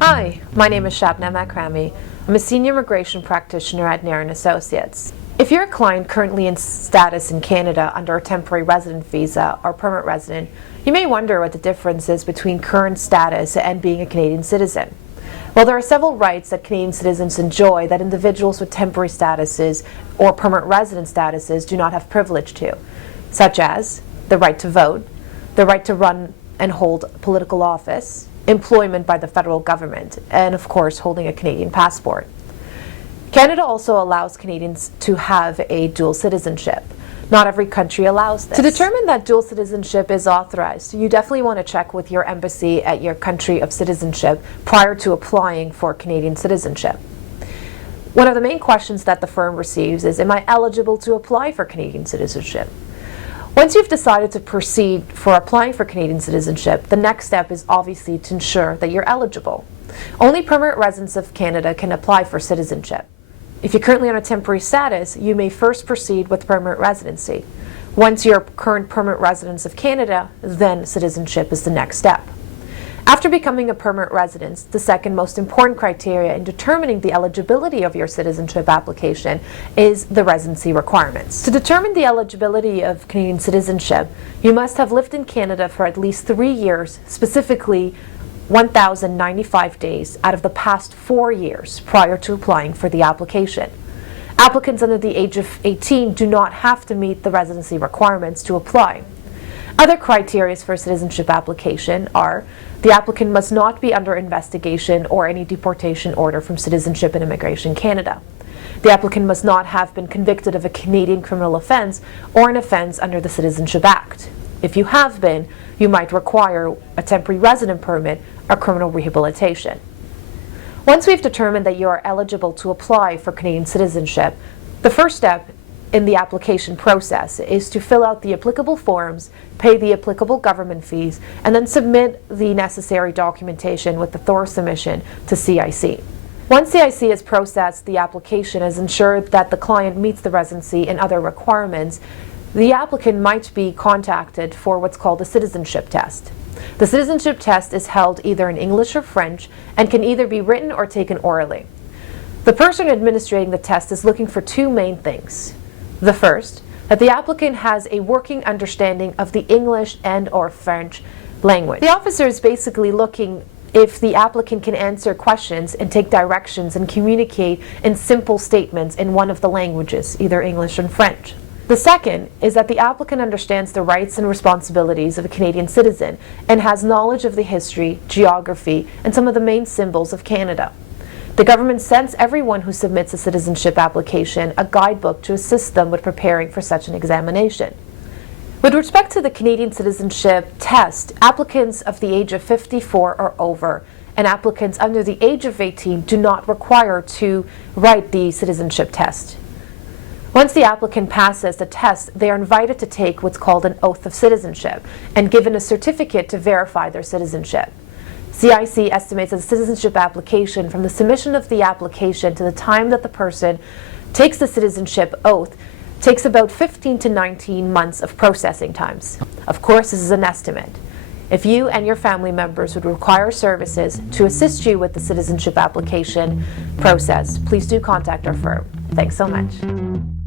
Hi, my name is Shabnam Akrami. I'm a senior immigration practitioner at Niren Associates. If you're a client currently in status in Canada under a temporary resident visa or permanent resident, you may wonder what the difference is between current status and being a Canadian citizen. Well, there are several rights that Canadian citizens enjoy that individuals with temporary statuses or permanent resident statuses do not have privilege to, such as the right to vote, the right to run and hold political office, employment by the federal government, and of course holding a Canadian passport. Canada also allows Canadians to have a dual citizenship. Not every country allows this. To determine that dual citizenship is authorized, you definitely want to check with your embassy at your country of citizenship prior to applying for Canadian citizenship. One of the main questions that the firm receives is, am I eligible to apply for Canadian citizenship? Once you've decided to proceed for applying for Canadian citizenship, the next step is obviously to ensure that you're eligible. Only permanent residents of Canada can apply for citizenship. If you're currently on a temporary status, you may first proceed with permanent residency. Once you're current permanent residents of Canada, then citizenship is the next step. After becoming a permanent resident, the second most important criteria in determining the eligibility of your citizenship application is the Residency Requirements. To determine the eligibility of Canadian citizenship, you must have lived in Canada for at least 3 years, specifically 1,095 days out of the past 4 years prior to applying for the application. Applicants under the age of 18 do not have to meet the residency requirements to apply. Other criteria for a citizenship application are the applicant must not be under investigation or any deportation order from Citizenship and Immigration Canada. The applicant must not have been convicted of a Canadian criminal offense or an offense under the Citizenship Act. If you have been, you might require a temporary resident permit or criminal rehabilitation. Once we've determined that you are eligible to apply for Canadian citizenship, the first step in the application process is to fill out the applicable forms, pay the applicable government fees, and then submit the necessary documentation with the thorough submission to CIC. Once CIC has processed the application and has ensured that the client meets the residency and other requirements, the applicant might be contacted for what's called a citizenship test. The citizenship test is held either in English or French and can either be written or taken orally. The person administrating the test is looking for two main things. The first, that the applicant has a working understanding of the English and/or French language. The officer is basically looking if the applicant can answer questions and take directions and communicate in simple statements in one of the languages, either English or French. The second is that the applicant understands the rights and responsibilities of a Canadian citizen and has knowledge of the history, geography, and some of the main symbols of Canada. The government sends everyone who submits a citizenship application a guidebook to assist them with preparing for such an examination. With respect to the Canadian Citizenship Test, applicants of the age of 54 or over and applicants under the age of 18 do not require to write the citizenship test. Once the applicant passes the test, they are invited to take what's called an oath of citizenship and given a certificate to verify their citizenship. CIC estimates that a citizenship application from the submission of the application to the time that the person takes the citizenship oath takes about 15 to 19 months of processing times. Of course, this is an estimate. If you and your family members would require services to assist you with the citizenship application process, please do contact our firm. Thanks so much.